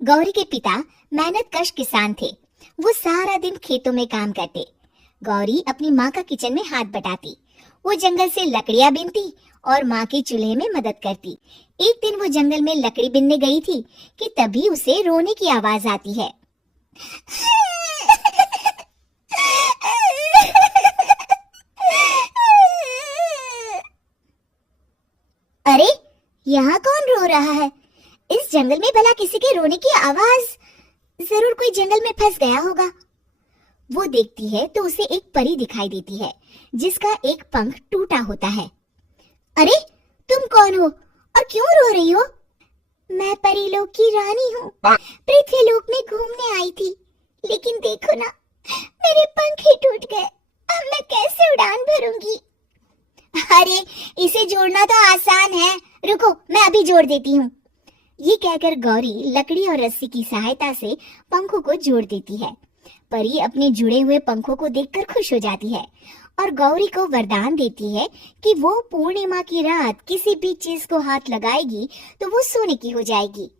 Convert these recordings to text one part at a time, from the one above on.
गौरी के पिता मेहनतकश किसान थे। वो सारा दिन खेतों में काम करते। गौरी अपनी माँ का किचन में हाथ बटाती। वो जंगल से लकड़ियाँ बीनती और माँ के चूल्हे में मदद करती। एक दिन वो जंगल में लकड़ी बीनने गई थी कि तभी उसे रोने की आवाज आती है। अरे, यहाँ कौन रो रहा है? इस जंगल में भला किसी के रोने की आवाज? जरूर कोई जंगल में फंस गया होगा। वो देखती है तो उसे एक परी दिखाई देती है जिसका एक पंख टूटा होता है। अरे, तुम कौन हो और क्यों रो रही हो? मैं परीलोक की रानी हूँ। पृथ्वीलोक में घूमने आई थी, लेकिन देखो ना, मेरे पंख ही टूट गए। अब मैं कैसे उड़ान भरूंगी? अरे, इसे जोड़ना तो आसान है। रुको, मैं अभी जोड़ देती हूँ। ये कहकर गौरी लकड़ी और रस्सी की सहायता से पंखों को जोड़ देती है। परी अपने जुड़े हुए पंखों को देखकर खुश हो जाती है और गौरी को वरदान देती है कि वो पूर्णिमा की रात किसी भी चीज को हाथ लगाएगी तो वो सोने की हो जाएगी।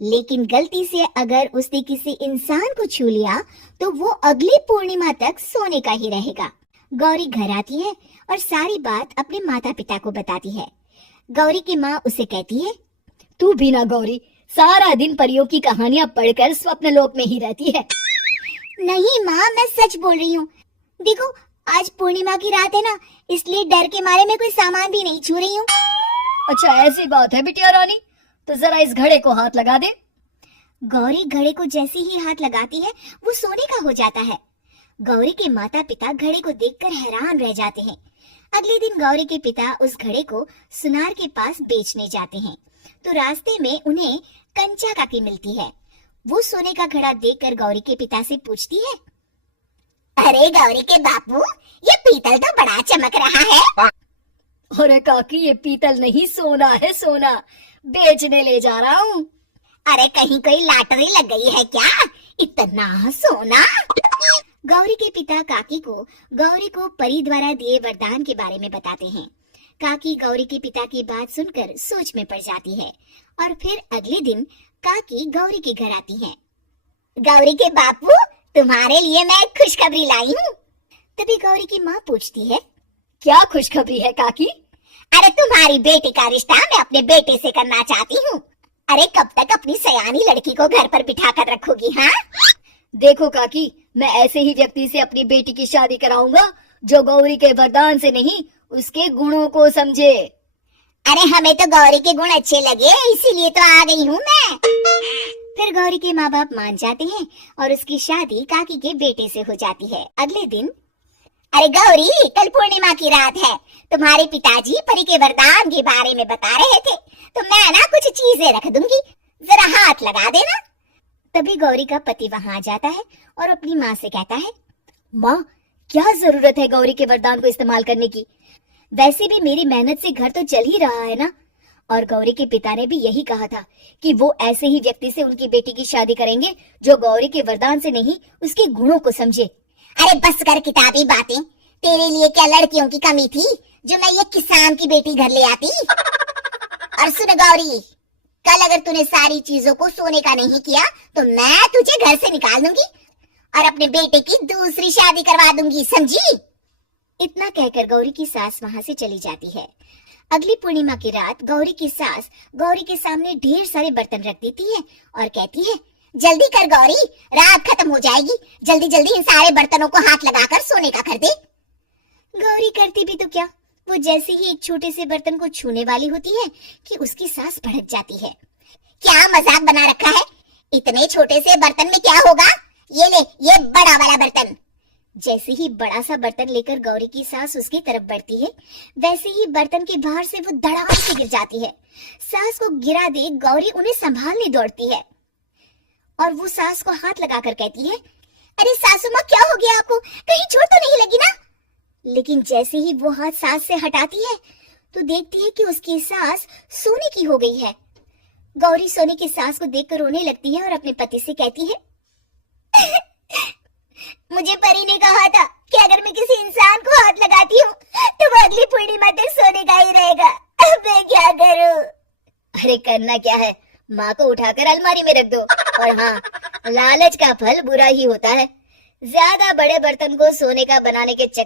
लेकिन गलती से अगर उसने किसी इंसान को छू लिया तो वो अगली पूर्णिमा तक सोने का ही रहेगा। गौरी घर आती है और सारी बात अपने माता पिता को बताती है। गौरी की माँ उसे कहती है, तू भी ना गौरी, सारा दिन परियों की कहानियां पढ़कर स्वप्न लोक में ही रहती है। नहीं माँ, मैं सच बोल रही हूँ। देखो, आज पूर्णिमा की रात है ना, इसलिए डर के मारे मैं कोई सामान भी नहीं छू रही हूँ। अच्छा, ऐसी बात है बिटिया रानी, तो जरा इस घड़े को हाथ लगा दे। गौरी घड़े को जैसे ही हाथ लगाती है वो सोने का हो जाता है। गौरी के माता पिता घड़े को देखकर हैरान रह जाते हैं। अगले दिन गौरी के पिता उस घड़े को सुनार के पास बेचने जाते हैं तो रास्ते में उन्हें कंचा काकी मिलती है। वो सोने का घड़ा देखकर गौरी के पिता से पूछती है, अरे गौरी के बापू, ये पीतल तो बड़ा चमक रहा है। अरे काकी, ये पीतल नहीं, सोना है, सोना बेचने ले जा रहा हूँ। अरे कहीं कोई लॉटरी लग गई है क्या? इतना सोना? गौरी के पिता काकी को गौरी को परी द्वारा दिए वरदान के बारे में बताते हैं। काकी गौरी के पिता की बात सुनकर सोच में पड़ जाती है और फिर अगले दिन काकी गौरी के घर आती है। गौरी के बापू, तुम्हारे लिए मैं एक खुशखबरी लाई हूँ। तभी गौरी की माँ पूछती है, क्या खुशखबरी है काकी? अरे, तुम्हारी बेटी का रिश्ता मैं अपने बेटे से करना चाहती हूँ। अरे, कब तक अपनी सयानी लड़की को घर पर बिठा कर रखोगी? हाँ, देखो काकी, मैं ऐसे ही व्यक्ति से अपनी बेटी की शादी कराऊंगा जो गौरी के वरदान से नहीं, उसके गुणों को समझे। अरे, हमें तो गौरी के गुण अच्छे लगे, इसीलिए तो आ गई हूँ मैं। फिर गौरी के माँ बाप मान जाते हैं और उसकी शादी काकी के बेटे से हो जाती है। अगले दिन, अरे गौरी, कल पूर्णिमा की रात है। तुम्हारे पिताजी परी के वरदान के बारे में बता रहे थे, तो मैं ना कुछ चीजें रख दूंगी, जरा हाथ लगा देना। तभी गौरी का पति वहां आ जाता है और अपनी माँ से कहता है, माँ, क्या जरूरत है गौरी के वरदान को इस्तेमाल करने की? वैसे भी मेरी मेहनत से घर तो चल ही रहा है ना। और गौरी के पिता ने भी यही कहा था कि वो ऐसे ही व्यक्ति से उनकी बेटी की शादी करेंगे जो गौरी के वरदान से नहीं, उसके गुणों को समझे। अरे बस कर किताबी बातें। तेरे लिए क्या लड़कियों की कमी थी जो मैं ये किसान की बेटी घर ले आती? और सुन गौरी, कल अगर तूने सारी चीजों को सोने का नहीं किया तो मैं तुझे घर से निकाल दूंगी और अपने बेटे की दूसरी शादी करवा दूंगी, समझी? इतना कहकर गौरी की सास वहां से चली जाती है। अगली पूर्णिमा की रात गौरी की सास गौरी के सामने ढेर सारे बर्तन रख देती है और कहती है, जल्दी कर गौरी, रात खत्म हो जाएगी, जल्दी जल्दी इन सारे बर्तनों को हाथ लगाकर सोने का कर दे। गौरी करती भी तो क्या, वो जैसे ही एक छोटे से बर्तन को छूने वाली होती है कि उसकी सांस भड़क जाती है। क्या मजाक बना रखा है? इतने छोटे से बर्तन में क्या होगा? ये ले, ये बड़ा वाला बर्तन। जैसे ही बड़ा सा बर्तन लेकर गौरी की सास उसकी तरफ बढ़ती है, वैसे ही बर्तन के बाहर से वो धड़ाम से गिर जाती है। सास को गिरा देख गौरी उन्हें संभालने दौड़ती है और वो सास को हाथ लगाकर कहती है, अरे सासू माँ, क्या हो गया आपको? कहीं चोट तो नहीं लगी ना? लेकिन जैसे ही वो हाथ सास से हटाती है तो देखती है कि उसकी सास सोने की हो गई है। गौरी सोने की सास को देखकर रोने लगती है और अपने पति से कहती है, मुझे परी ने कहा था कि अगर मैं किसी इंसान को हाथ लगाती हूँ तो वो अगली पूर्णिमा तक सोने का ही रहेगा। अब मैं क्या करूँ? अरे करना क्या है, माँ को उठाकर अलमारी में रख दो। और हाँ, लालच का फल बुरा ही होता है। ज्यादा बड़े बर्तन को सोने का बनाने के चक्कर